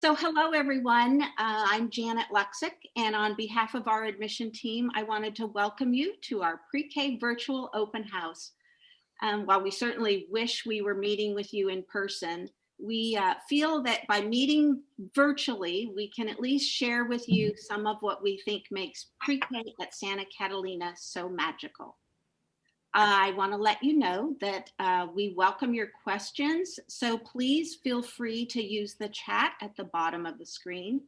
So hello, everyone. I'm Janet Luxick, and on behalf of our admission team, I wanted to welcome you to our pre-K virtual open house. While we certainly wish we were meeting with you in person, we feel that by meeting virtually, we can at least share with you some of what we think makes pre-K at Santa Catalina so magical. I want to let you know that we welcome your questions, so please feel free to use the chat at the bottom of the screen,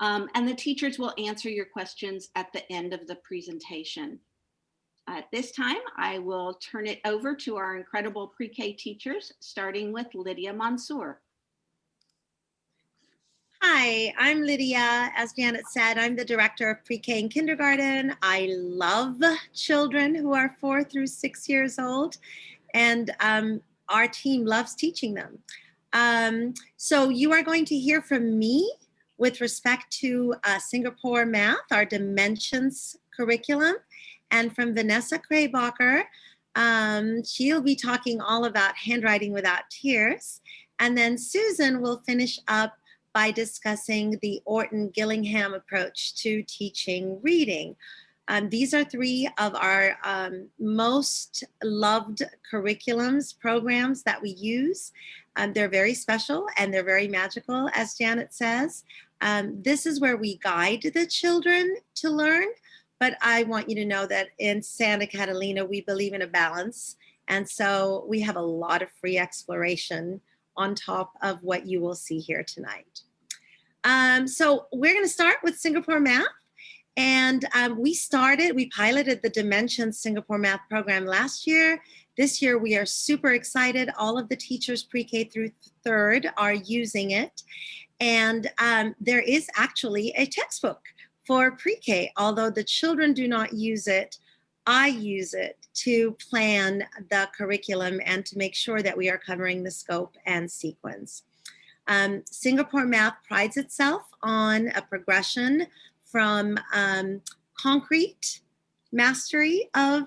and the teachers will answer your questions at the end of the presentation. At this time, I will turn it over to our incredible pre-K teachers, starting with Lydia Mansour. Hi, I'm Lydia. As Janet said, I'm the director of pre-K and kindergarten. I love children who are 4 through 6 years old, and our team loves teaching them. So you are going to hear from me with respect to Singapore Math, our Dimensions curriculum, and from Vanessa Kraybacher. She'll be talking all about handwriting without tears. And then Susan will finish up by discussing the Orton-Gillingham approach to teaching reading. These are 3 of our most loved curriculums, programs that we use. They're very special and they're very magical, as Janet says. This is where we guide the children to learn, but I want you to know that in Santa Catalina, we believe in a balance. And so we have a lot of free exploration on top of what you will see here tonight. So we're going to start with Singapore Math. And we piloted the Dimensions Singapore Math program last year. This year, we are super excited. All of the teachers pre-K through 3rd are using it. And there is actually a textbook for pre-K, although the children do not use it. I use it to plan the curriculum and to make sure that we are covering the scope and sequence. Singapore Math prides itself on a progression from concrete mastery of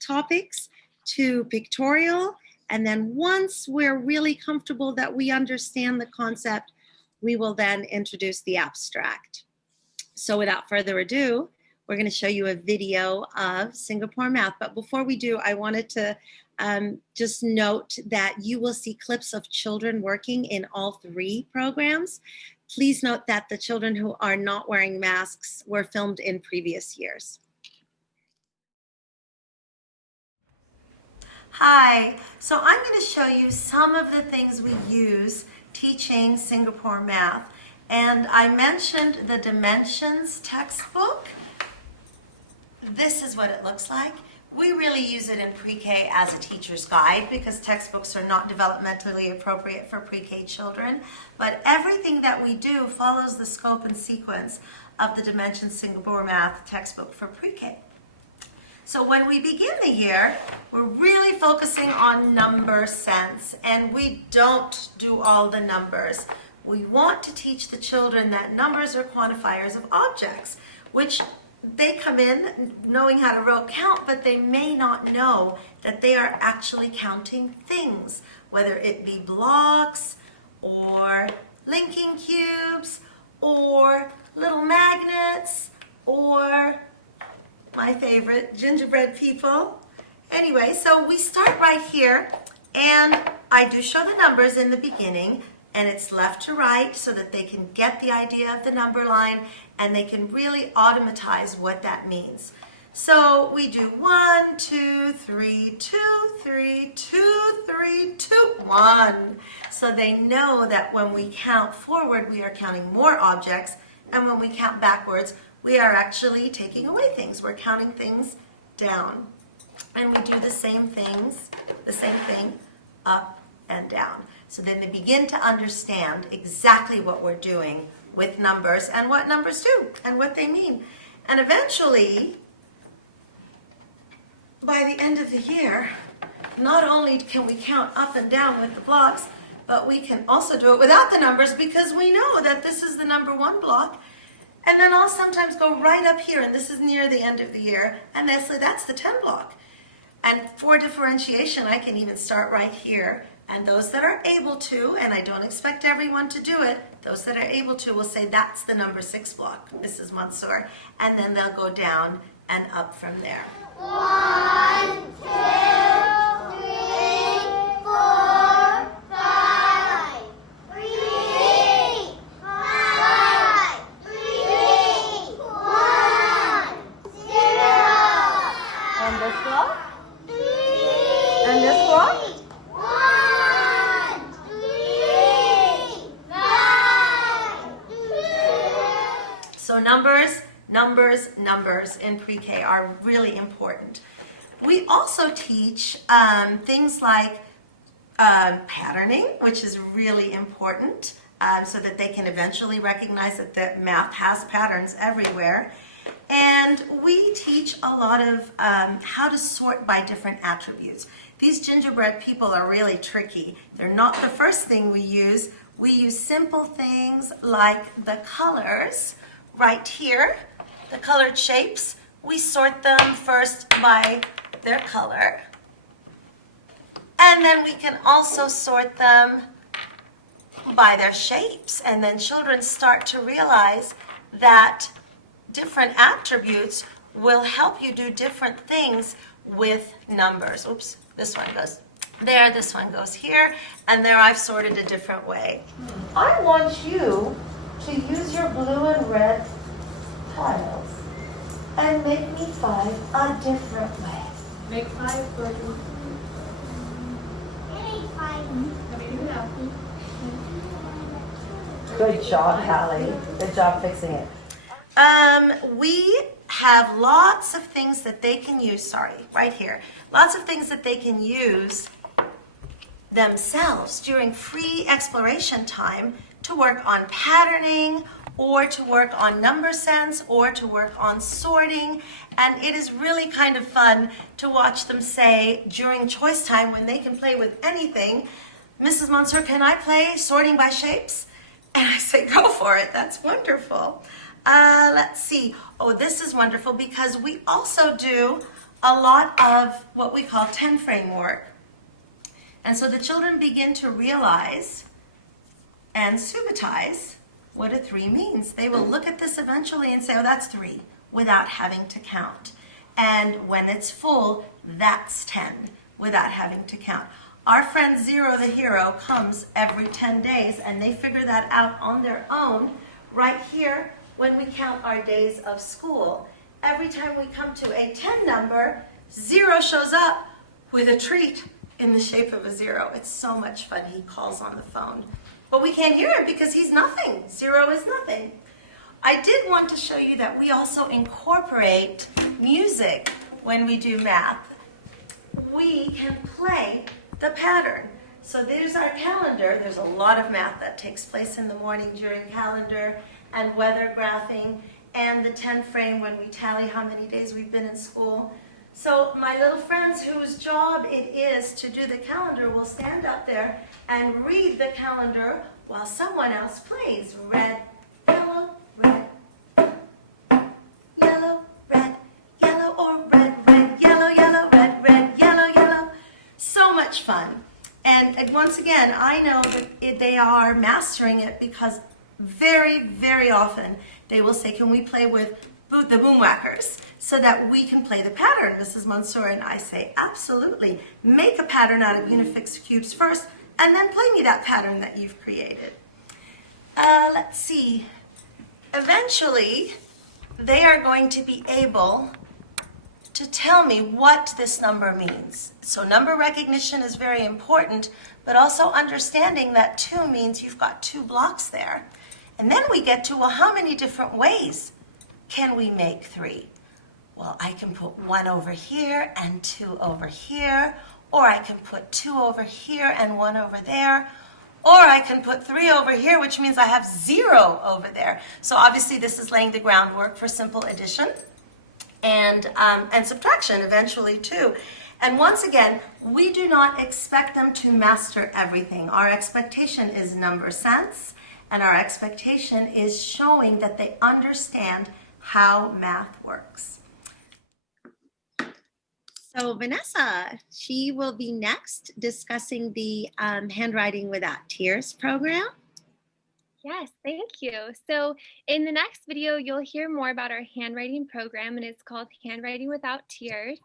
topics to pictorial. And then once we're really comfortable that we understand the concept, we will then introduce the abstract. So without further ado, we're going to show you a video of Singapore Math. But before we do, I wanted to just note that you will see clips of children working in all 3 programs. Please note that the children who are not wearing masks were filmed in previous years. Hi, so I'm going to show you some of the things we use teaching Singapore Math. And I mentioned the Dimensions textbook. This is what it looks like. We really use it in pre-K as a teacher's guide because textbooks are not developmentally appropriate for pre-K children. But everything that we do follows the scope and sequence of the Dimensions Singapore Math textbook for pre-K. So when we begin the year, we're really focusing on number sense, and we don't do all the numbers. We want to teach the children that numbers are quantifiers of objects, which they come in knowing how to rote count, but they may not know that they are actually counting things, whether it be blocks or linking cubes or little magnets or my favorite, gingerbread people. Anyway, so we start right here, and I do show the numbers in the beginning, and it's left to right so that they can get the idea of the number line and they can really automatize what that means. So we do 1, 2, 3, 2, 3, 2, 3, 2, 1. So they know that when we count forward, we are counting more objects, and when we count backwards, we are actually taking away things. We're counting things down. And we do the same thing up and down. So then they begin to understand exactly what we're doing with numbers and what numbers do and what they mean. And eventually, by the end of the year, not only can we count up and down with the blocks, but we can also do it without the numbers because we know that this is the number 1 block. And then I'll sometimes go right up here, and this is near the end of the year, and that's the 10 block. And for differentiation, I can even start right here And those that are able to, and I don't expect everyone to do it, those that are able to will say that's the number 6 block, Mrs. Mansour, and then they'll go down and up from there. 1, 2, 3, 4, 5. 3, 5, 3, 1, 0. And this block? 3, And this block? 1, 3, 5, 2. So numbers, numbers, numbers in pre-K are really important. We also teach things like patterning, which is really important, so that they can eventually recognize that the math has patterns everywhere. And we teach a lot of how to sort by different attributes. These gingerbread people are really tricky. They're not the first thing we use. We use simple things like the colors right here, the colored shapes. We sort them first by their color. And then we can also sort them by their shapes. And then children start to realize that different attributes will help you do different things with numbers. Oops, this one goes there, this one goes here, and there I've sorted a different way. I want you to use your blue and red tiles and make me 5 a different way. Make 5 for you. Good job, Hallie. Good job fixing it. We have lots of things that they can use, right here. Lots of things that they can use themselves during free exploration time to work on patterning or to work on number sense or to work on sorting. And it is really kind of fun to watch them say during choice time when they can play with anything, Mrs. Mansour, can I play sorting by shapes? And I say, go for it, that's wonderful. Let's see, oh, this is wonderful because we also do a lot of what we call 10 frame work. And so the children begin to realize and subitize what a 3 means. They will look at this eventually and say, oh, that's 3, without having to count. And when it's full, that's 10, without having to count. Our friend Zero the Hero comes every 10 days, and they figure that out on their own right here when we count our days of school. Every time we come to a 10 number, Zero shows up with a treat in the shape of a 0. It's so much fun. He calls on the phone. But we can't hear it because he's nothing. 0 is nothing. I did want to show you that we also incorporate music when we do math. We can play the pattern. So there's our calendar. There's a lot of math that takes place in the morning during calendar and weather graphing and the 10 frame when we tally how many days we've been in school. So my little friends whose job it is to do the calendar will stand up there and read the calendar while someone else plays. Red, yellow, red, yellow, red, yellow, or red, red, yellow, yellow, red, red, yellow, yellow. So much fun. And once again, I know that they are mastering it because very, very often they will say, can we play with the boom whackers so that we can play the pattern, Mrs. Mansour? And I say, absolutely. Make a pattern out of Unifix cubes first, and then play me that pattern that you've created. Let's see. Eventually, they are going to be able to tell me what this number means. So number recognition is very important, but also understanding that 2 means you've got 2 blocks there. And then we get to, well, how many different ways can we make 3? Well, I can put 1 over here and 2 over here, or I can put 2 over here and 1 over there, or I can put 3 over here, which means I have 0 over there. So obviously this is laying the groundwork for simple addition and subtraction eventually too. And once again, we do not expect them to master everything. Our expectation is number sense, and our expectation is showing that they understand how math works. So Vanessa, she will be next discussing the Handwriting Without Tears program. Yes, thank you. So in the next video, you'll hear more about our handwriting program, and it's called Handwriting Without Tears.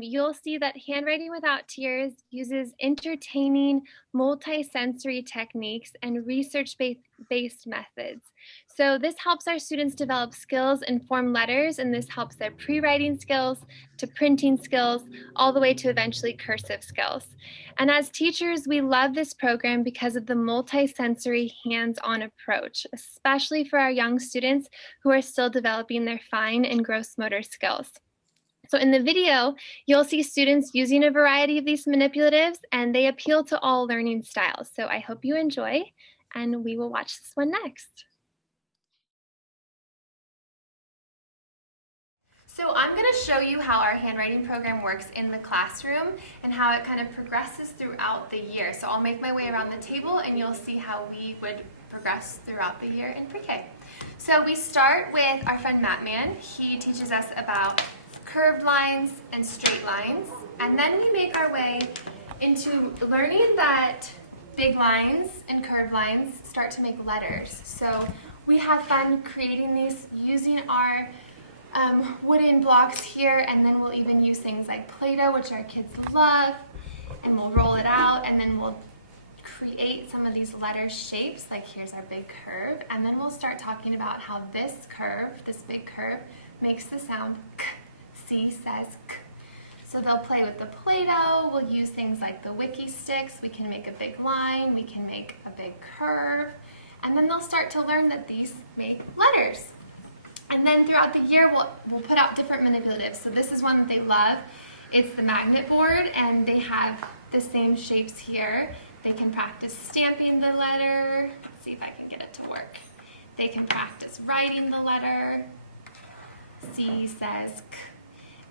You'll see that Handwriting Without Tears uses entertaining, multi-sensory techniques and research-based methods. So this helps our students develop skills and form letters, and this helps their pre-writing skills to printing skills, all the way to eventually cursive skills. And as teachers, we love this program because of the multi-sensory hands-on approach, especially for our young students who are still developing their fine and gross motor skills. So in the video, you'll see students using a variety of these manipulatives, and they appeal to all learning styles. So I hope you enjoy, and we will watch this one next. So I'm going to show you how our handwriting program works in the classroom and how it kind of progresses throughout the year. So I'll make my way around the table and you'll see how we would progress throughout the year in pre-K. So we start with our friend Mattman. He teaches us about curved lines and straight lines, and then we make our way into learning that big lines and curved lines start to make letters. So we have fun creating these using our wooden blocks here, and then we'll even use things like Play-Doh, which our kids love, and we'll roll it out, and then we'll create some of these letter shapes, like here's our big curve, and then we'll start talking about how this curve, this big curve, makes the sound k. C says k. So they'll play with the Play-Doh, we'll use things like the wiki sticks, we can make a big line, we can make a big curve, and then they'll start to learn that these make letters. And then throughout the year, we'll put out different manipulatives. So this is one that they love. It's the magnet board, and they have the same shapes here. They can practice stamping the letter. Let's see if I can get it to work. They can practice writing the letter. C says k.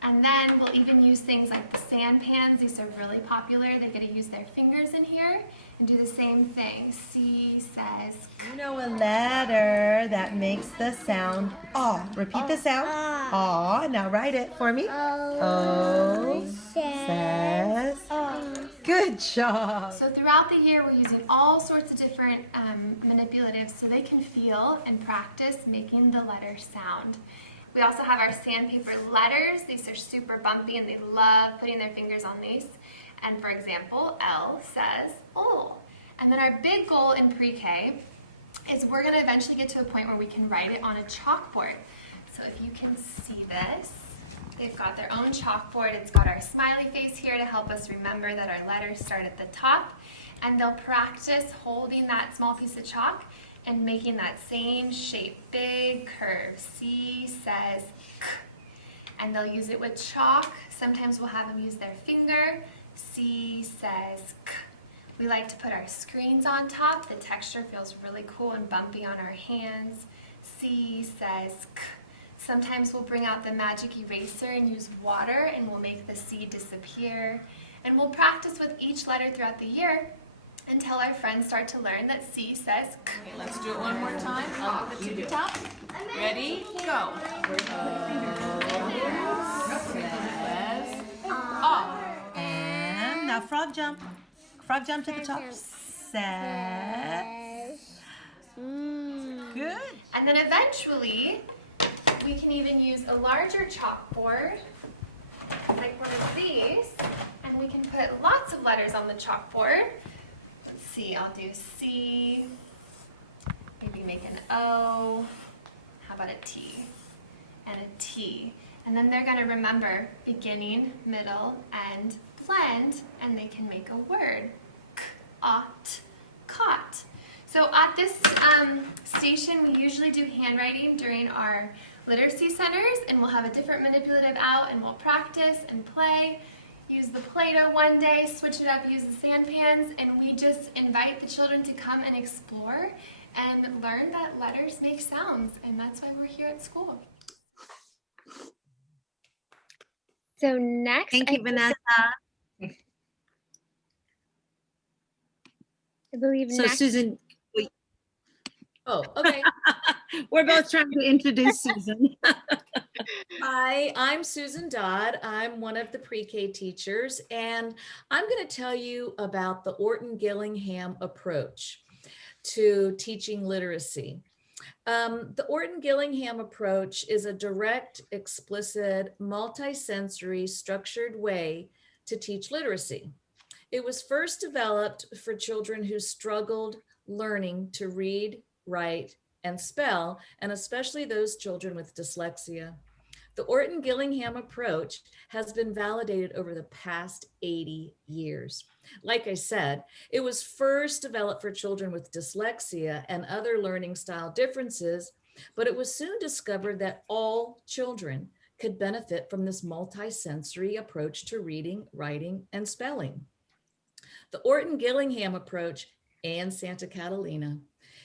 And then we'll even use things like the sand pans. These are really popular. They get to use their fingers in here and do the same thing. C says k. You know a letter that makes the sound aw. Repeat the sound. Aw. Now write it for me. O says. Good job. So throughout the year, we're using all sorts of different manipulatives so they can feel and practice making the letter sound. We also have our sandpaper letters. These are super bumpy and they love putting their fingers on these. And for example, L says ol. And then our big goal in pre-K is we're going to eventually get to a point where we can write it on a chalkboard. So if you can see this, they've got their own chalkboard. It's got our smiley face here to help us remember that our letters start at the top. And they'll practice holding that small piece of chalk and making that same shape, big curve. C says k. And they'll use it with chalk. Sometimes we'll have them use their finger. C says k. We like to put our screens on top. The texture feels really cool and bumpy on our hands. C says k. Sometimes we'll bring out the magic eraser and use water, and we'll make the C disappear. And we'll practice with each letter throughout the year until our friends start to learn that C says k. Okay, let's do it one more time. I'll put the tippy top. Ready, go. Says ah. And now frog jump. Frog jump to the top. Says. Good. And then eventually, we can even use a larger chalkboard, like one of these, and we can put lots of letters on the chalkboard. Let's see, I'll do C, maybe make an O, how about a T, and a T. And then they're going to remember beginning, middle, end, blend, and they can make a word. K, ot, caught. So at this station, we usually do handwriting during our literacy centers, and we'll have a different manipulative out, and we'll practice and play. Use the Play-Doh one day, switch it up, use the sand pans, and we just invite the children to come and explore and learn that letters make sounds, and that's why we're here at school. So next, Thank you, Vanessa. I believe So next. Susan, Oh, okay. we're both trying to introduce Susan. Hi, I'm Susan Dodd. I'm one of the pre-K teachers, and I'm going to tell you about the Orton-Gillingham approach to teaching literacy. The Orton-Gillingham approach is a direct, explicit, multisensory, structured way to teach literacy. It was first developed for children who struggled learning to read, write, and spell, and especially those children with dyslexia. The Orton-Gillingham approach has been validated over the past 80 years. Like I said, it was first developed for children with dyslexia and other learning style differences, but it was soon discovered that all children could benefit from this multisensory approach to reading, writing, and spelling. The Orton-Gillingham approach and Santa Catalina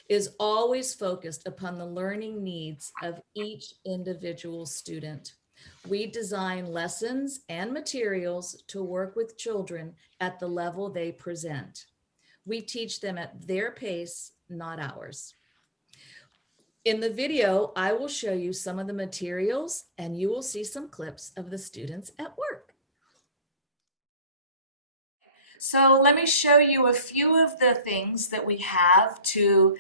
is always focused upon the learning needs of each individual student. We design lessons and materials to work with children at the level they present. We teach them at their pace, not ours. In the video, I will show you some of the materials and you will see some clips of the students at work. So let me show you a few of the things that we have to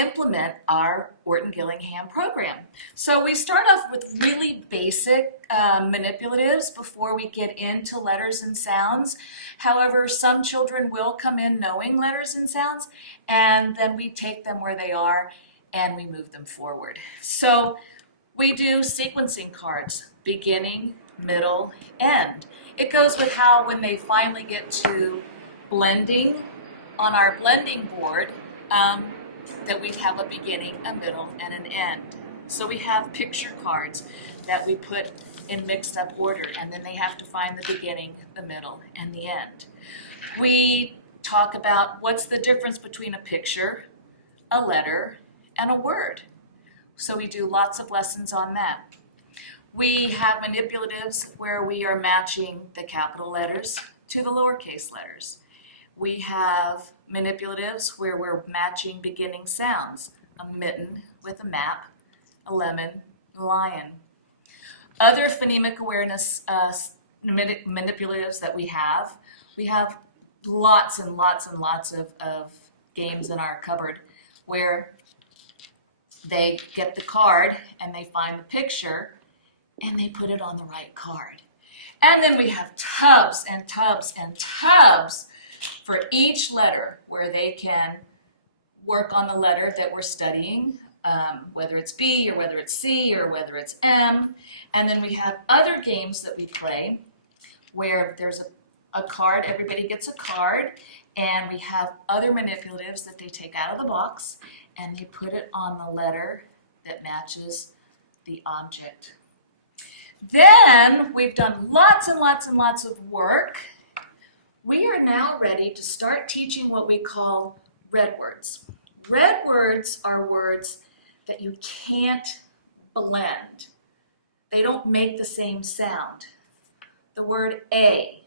implement our Orton-Gillingham program. So we start off with really basic manipulatives before we get into letters and sounds. However, some children will come in knowing letters and sounds, and then we take them where they are and we move them forward. So we do sequencing cards, beginning, middle, end. It goes with how when they finally get to blending on our blending board, that we have a beginning, a middle, and an end. So we have picture cards that we put in mixed up order, and then they have to find the beginning, the middle, and the end. We talk about what's the difference between a picture, a letter, and a word. So we do lots of lessons on that. We have manipulatives where we are matching the capital letters to the lowercase letters. We have manipulatives where we're matching beginning sounds, a mitten with a map, a lemon, a lion. Other phonemic awareness manipulatives that we have lots and lots and lots of games in our cupboard where they get the card and they find the picture and they put it on the right card. And then we have tubs and tubs and tubs for each letter where they can work on the letter that we're studying, whether it's B or whether it's C or whether it's M. And then we have other games that we play where there's a card, everybody gets a card, and we have other manipulatives that they take out of the box and they put it on the letter that matches the object. Then we've done lots and lots and lots of work. We are now ready to start teaching what we call red words. Red words are words that you can't blend. They don't make the same sound. The word A.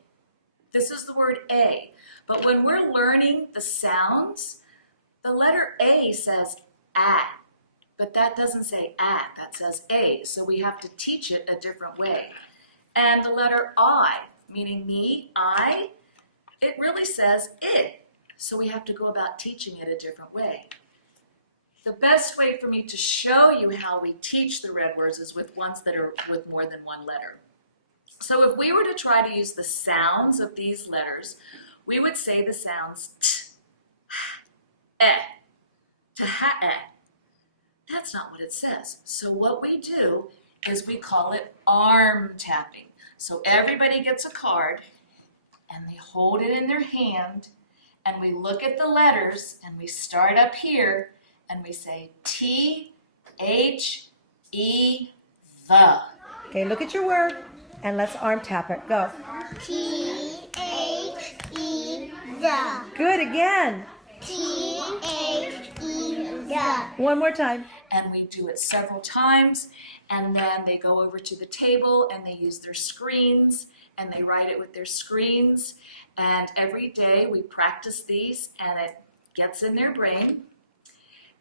This is the word A. But when we're learning the sounds, the letter A says at, but that doesn't say at, that says A. So we have to teach it a different way. And the letter I, meaning me, I, it really says it. So we have to go about teaching it a different way. The best way for me to show you how we teach the red words is with ones that are with more than one letter. So if we were to try to use the sounds of these letters, we would say the sounds t, ha, eh, to ha, eh. That's not what it says. So what we do is we call it arm tapping. So everybody gets a card and they hold it in their hand and we look at the letters and we start up here and we say T, H, E, the. Okay, look at your word and let's arm tap it. Go. T-H-E, the. Good again. T-H-E, the. One more time. And we do it several times, and then they go over to the table and they use their screens and they write it with their screens. And every day we practice these and it gets in their brain.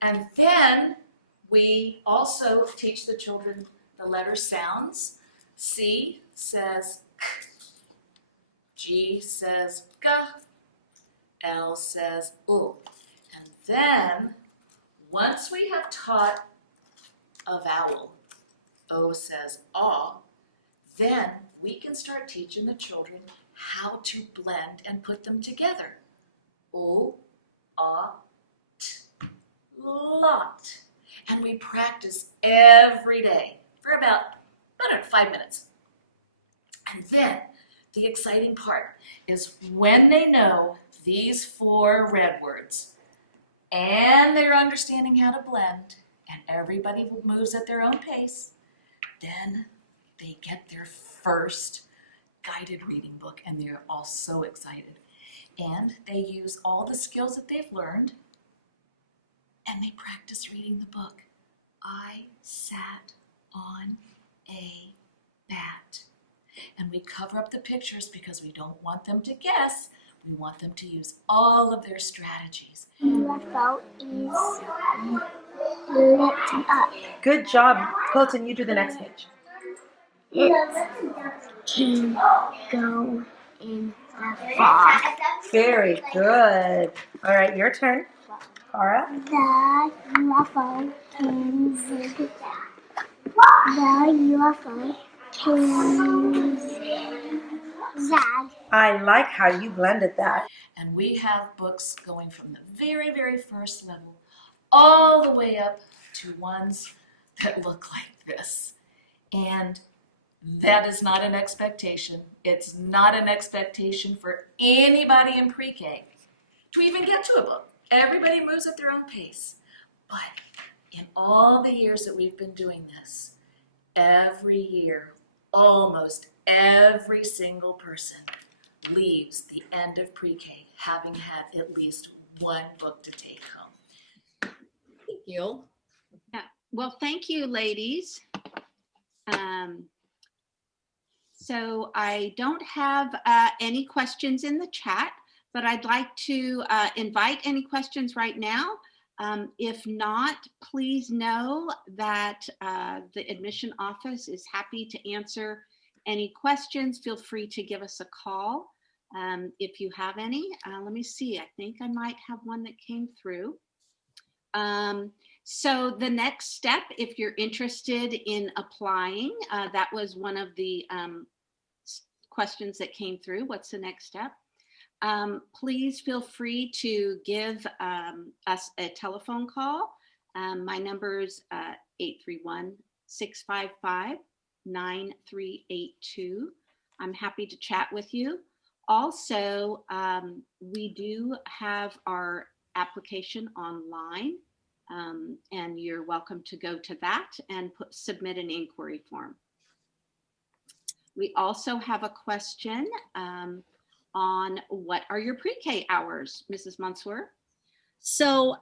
And then we also teach the children the letter sounds. C says k, G says g, L says U. And then, once we have taught a vowel, O says aw, then we can start teaching the children how to blend and put them together. O, ah, t, lot. And we practice every day for about 5 minutes. And then the exciting part is when they know these 4 red words and they're understanding how to blend and everybody moves at their own pace, then they get their first guided reading book and they're all so excited. And they use all the skills that they've learned and they practice reading the book. I sat on a bat. And we cover up the pictures because we don't want them to guess. We want them to use all of their strategies. UFO is lit up. Good job. Colton, you do the next page. It can go in the fog. Very good. All right, your turn. Cara? The UFO can zig. The UFO can zag. I like how you blended that. And we have books going from the very, very first level all the way up to ones that look like this. And that is not an expectation. It's not an expectation for anybody in pre-K to even get to a book. Everybody moves at their own pace. But in all the years that we've been doing this, every year, almost every single person leaves the end of pre-K having had at least one book to take home. Thank you. Well, thank you, ladies. So I don't have any questions in the chat, but I'd like to invite any questions right now. If not, please know that the admission office is happy to answer any questions. Feel free to give us a call if you have any. Let me see, I think I might have one that came through. So the next step, if you're interested in applying, that was one of the questions that came through. What's the next step? Please feel free to give us a telephone call. My number is 831-655-9382. I'm happy to chat with you. Also, we do have our application online, and you're welcome to go to that and submit an inquiry form. We also have a question on what are your pre-K hours, Mrs. Mansour? So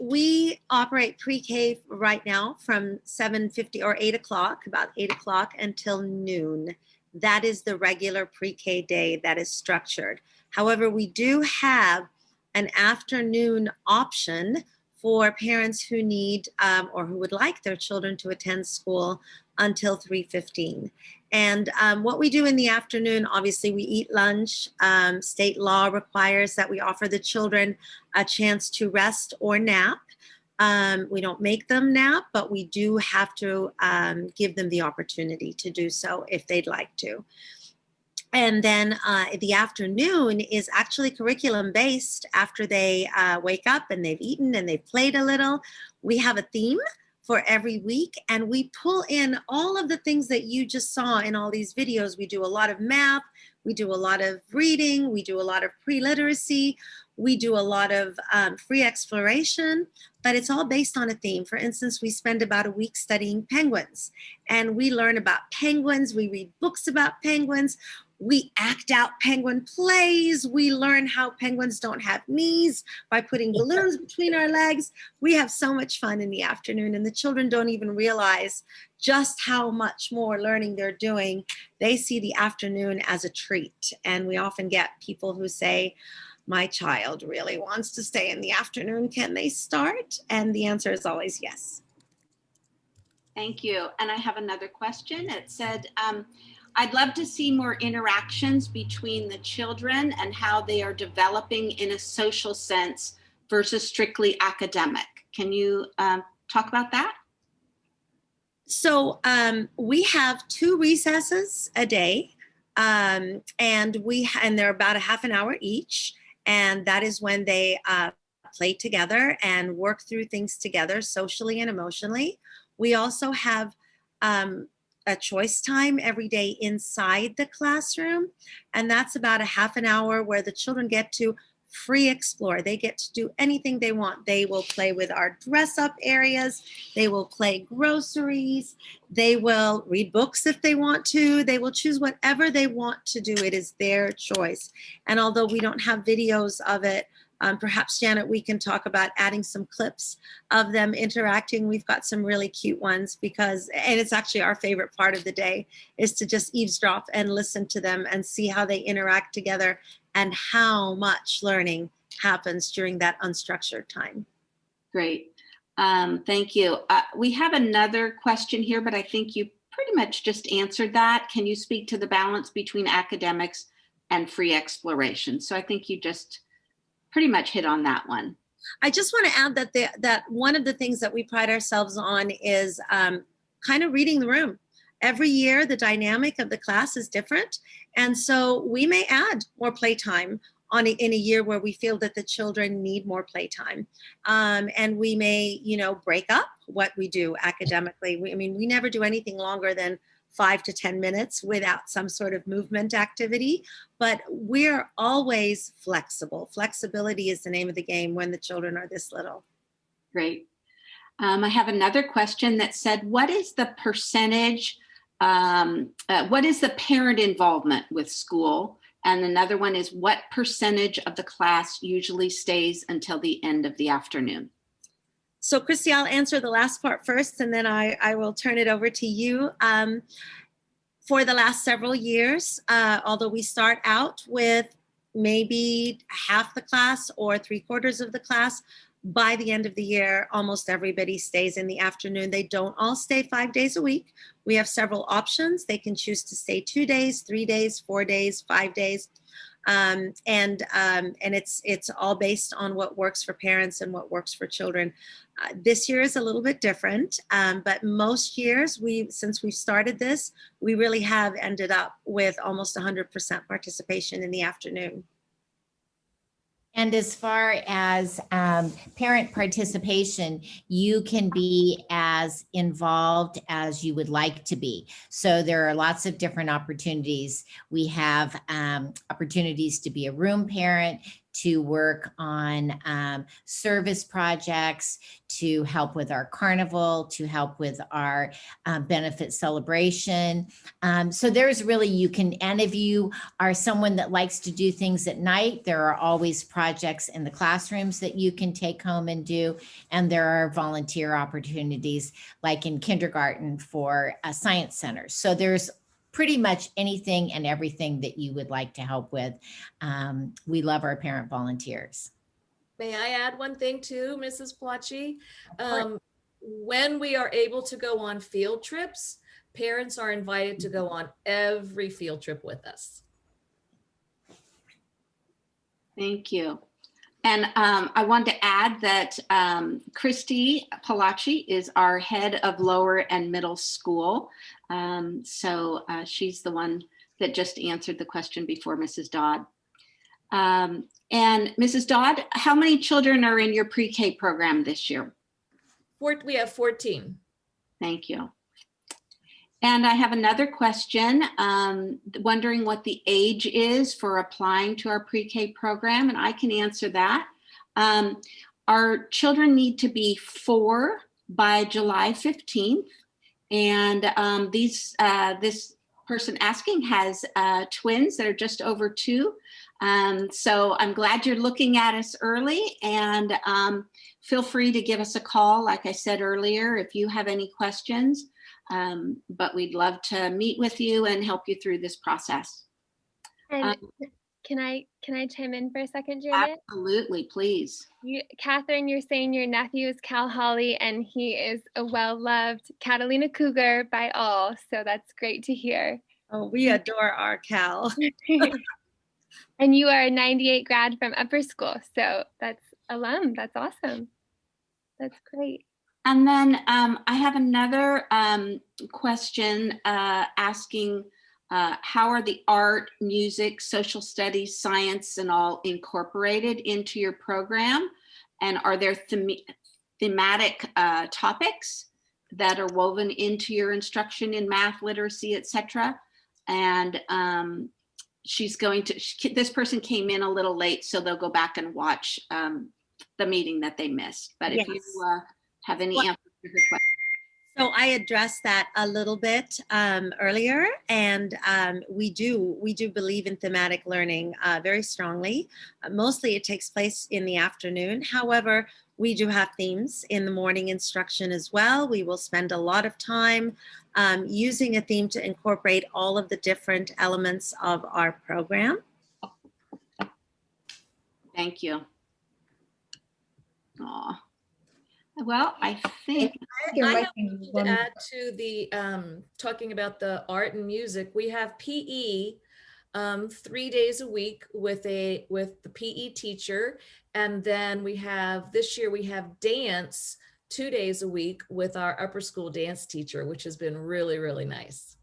we operate pre-K right now from 7:50 or 8 o'clock, about 8 o'clock until noon. That is the regular pre-K day that is structured. However, we do have an afternoon option for parents who need or who would like their children to attend school until 3:15. And what we do in the afternoon, obviously we eat lunch. State law requires that we offer the children a chance to rest or nap. We don't make them nap, but we do have to give them the opportunity to do so if they'd like to. And then the afternoon is actually curriculum based. After they wake up and they've eaten and they've played a little, we have a theme for every week, and we pull in all of the things that you just saw in all these videos. We do a lot of math, we do a lot of reading, we do a lot of pre-literacy, we do a lot of free exploration, but it's all based on a theme. For instance, we spend about a week studying penguins, and we learn about penguins, we read books about penguins, we act out penguin plays. We learn how penguins don't have knees by putting balloons between our legs. We have so much fun in the afternoon, and the children don't even realize just how much more learning they're doing. They see the afternoon as a treat, and we often get people who say, my child really wants to stay in the afternoon. Can they start? And the answer is always yes. Thank you. And I have another question. It said, I'd love to see more interactions between the children and how they are developing in a social sense versus strictly academic. Can you talk about that? So we have 2 recesses a day, and they're about a half an hour each, and that is when they play together and work through things together socially and emotionally. We also have a choice time every day inside the classroom, and that's about a half an hour where the children get to free explore. They get to do anything they want. They will play with our dress up areas. They will play groceries. They will read books if they want to. They will choose whatever they want to do. It is their choice. And although we don't have videos of it, perhaps, Janet, we can talk about adding some clips of them interacting. We've got some really cute ones and it's actually our favorite part of the day, is to just eavesdrop and listen to them and see how they interact together and how much learning happens during that unstructured time. Great. Thank you. We have another question here, but I think you pretty much just answered that. Can you speak to the balance between academics and free exploration? So I think you just pretty much hit on that one. I just want to add that one of the things that we pride ourselves on is kind of reading the room. Every year, the dynamic of the class is different. And so we may add more playtime in a year where we feel that the children need more playtime. And we may, break up what we do academically. We never do anything longer than 5 to 10 minutes without some sort of movement activity, but we're always flexible. Flexibility is the name of the game when the children are this little. Great. I have another question that said, what is the percentage, what is the parent involvement with school? And another one is, what percentage of the class usually stays until the end of the afternoon? So Christy, I'll answer the last part first, and then I will turn it over to you. For the last several years, although we start out with maybe half the class or 3/4 of the class, by the end of the year, almost everybody stays in the afternoon. They don't all stay 5 days a week. We have several options. They can choose to stay 2 days, 3 days, 4 days, 5 days. And it's all based on what works for parents and what works for children. This year is a little bit different, but most years, since we've started this, we really have ended up with almost 100% participation in the afternoon. And as far as parent participation, you can be as involved as you would like to be. So there are lots of different opportunities. We have opportunities to be a room parent, to work on service projects, to help with our carnival, to help with our benefit celebration. So there's really, and if you are someone that likes to do things at night, there are always projects in the classrooms that you can take home and do. And there are volunteer opportunities like in kindergarten for science centers. So there's pretty much anything and everything that you would like to help with. We love our parent volunteers. May I add one thing too, Mrs. Plachi? When we are able to go on field trips, parents are invited to go on every field trip with us. Thank you. And I wanted to add that Christy Palachi is our head of lower and middle school. So she's the one that just answered the question before Mrs. Dodd. And Mrs. Dodd, how many children are in your pre-K program this year? We have 14. Thank you. And I have another question, wondering what the age is for applying to our pre-K program, and I can answer that. Our children need to be 4 by July 15th, and this person asking has twins that are just over 2. So I'm glad you're looking at us early, and feel free to give us a call, like I said earlier, if you have any questions. But we'd love to meet with you and help you through this process. And Can I chime in for a second, Janet? Absolutely, please. Catherine, you're saying your nephew is Cal Hawley, and he is a well-loved Catalina Cougar by all. So that's great to hear. Oh, we adore our Cal. And you are a 98 grad from upper school. So that's alum. That's awesome. That's great. And then I have another question asking how are the art, music, social studies, science, and all incorporated into your program? And are there thematic topics that are woven into your instruction in math, literacy, etc.? And this person came in a little late, so they'll go back and watch the meeting that they missed. But if you have any answers to her question. So I addressed that a little bit earlier, and we do believe in thematic learning very strongly. Mostly it takes place in the afternoon. However, we do have themes in the morning instruction as well. We will spend a lot of time using a theme to incorporate all of the different elements of our program. Thank you. Aw. Well, I think I have to add to the talking about the art and music. We have PE 3 days a week with the PE teacher, and then this year we have dance 2 days a week with our upper school dance teacher, which has been really, really nice.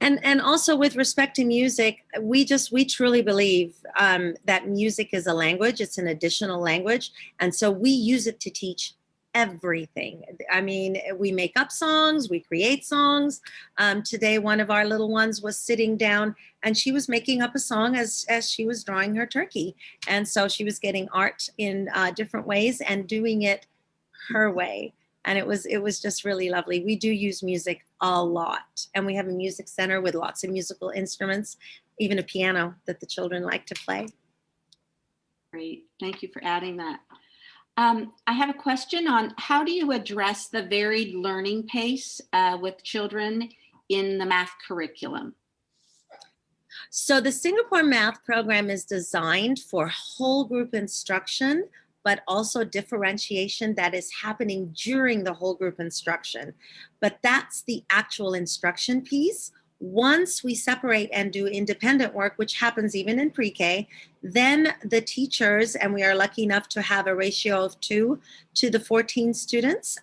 And also with respect to music, we truly believe that music is a language. It's an additional language, and so we use it to teach everything. I mean, we make up songs, we create songs. Today, one of our little ones was sitting down and she was making up a song as she was drawing her turkey. And so she was getting art in different ways and doing it her way. And it was just really lovely. We do use music a lot. And we have a music center with lots of musical instruments, even a piano that the children like to play. Great. Thank you for adding that. I have a question on how do you address the varied learning pace with children in the math curriculum? So the Singapore math program is designed for whole group instruction, but also differentiation that is happening during the whole group instruction. But that's the actual instruction piece. Once we separate and do independent work, which happens even in pre-K, then the teachers, and we are lucky enough to have a ratio of 2 to the 14 students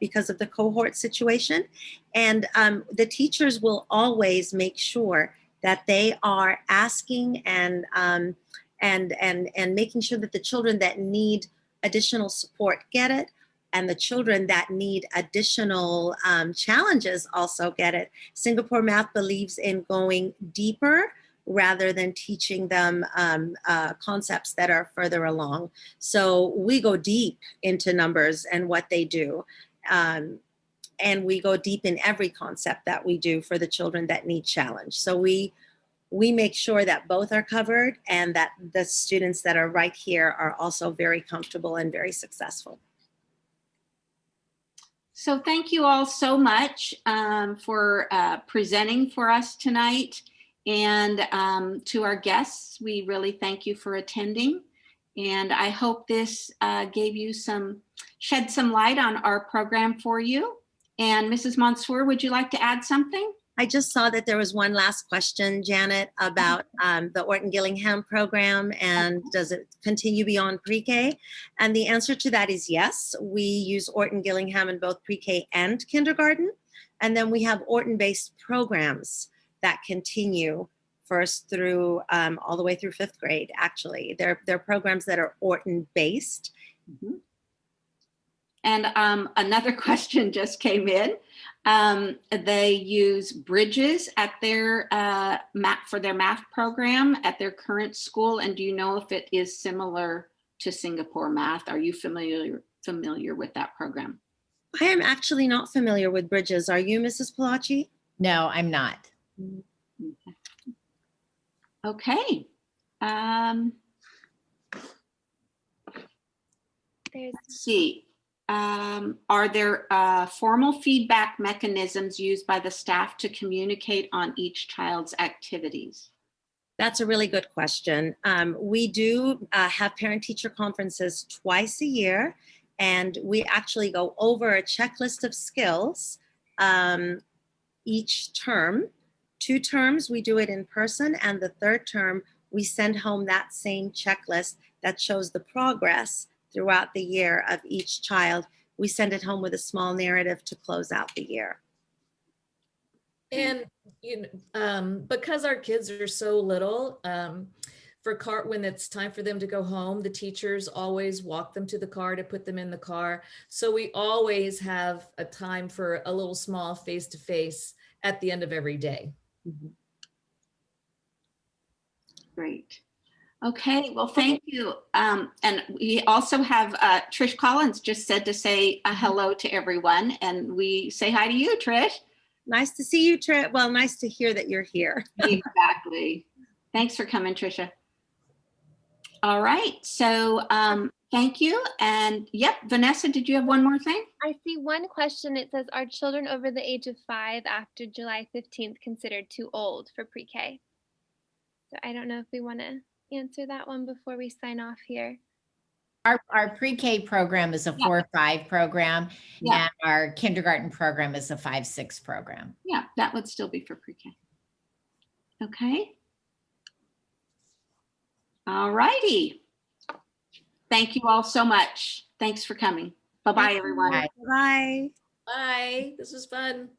because of the cohort situation. And the teachers will always make sure that they are asking and making sure that the children that need additional support get it, and the children that need additional challenges also get it. Singapore Math believes in going deeper rather than teaching them concepts that are further along. So we go deep into numbers and what they do. And we go deep in every concept that we do for the children that need challenge. So we make sure that both are covered and that the students that are right here are also very comfortable and very successful. So thank you all so much for presenting for us tonight. And to our guests, we really thank you for attending. And I hope this gave you shed some light on our program for you. And Mrs. Mansour, would you like to add something? I just saw that there was one last question, Janet, about the Orton Gillingham program and does it continue beyond pre-K? And the answer to that is yes. We use Orton Gillingham in both pre-K and kindergarten. And then we have Orton-based programs that continue first through all the way through 5th grade, actually. They're programs that are Orton-based. Mm-hmm. And another question just came in. They use Bridges at their for their math program at their current school. And do you know if it is similar to Singapore Math? Are you familiar with that program? I am actually not familiar with Bridges. Are you, Mrs. Palachi? No, I'm not. Okay. Let's see. Are there formal feedback mechanisms used by the staff to communicate on each child's activities? That's a really good question. We do have parent-teacher conferences twice a year, and we actually go over a checklist of skills each term. 2 terms, we do it in person, and the 3rd term, we send home that same checklist that shows the progress throughout the year of each child. We send it home with a small narrative to close out the year. And because our kids are so little, when it's time for them to go home, the teachers always walk them to the car to put them in the car. So we always have a time for a little small face-to-face at the end of every day. Great. Okay, well, thank you. And we also have Trish Collins just said to say hello to everyone, and we say hi to you, Trish. Nice to see you, Trish. Well, nice to hear that you're here. Exactly. Thanks for coming, Trisha. All right, so thank you. And yep, Vanessa, did you have one more thing? I see one question. It says, are children over the age of 5 after July 15th considered too old for pre-K? So I don't know if we want to answer that one before we sign off here. Our pre-K program is a 4-5 program, and our kindergarten program is a 5-6 program. Yeah, that would still be for pre-K. Okay. All righty. Thank you all so much. Thanks for coming. Bye-bye, everyone. Bye. Bye. This was fun.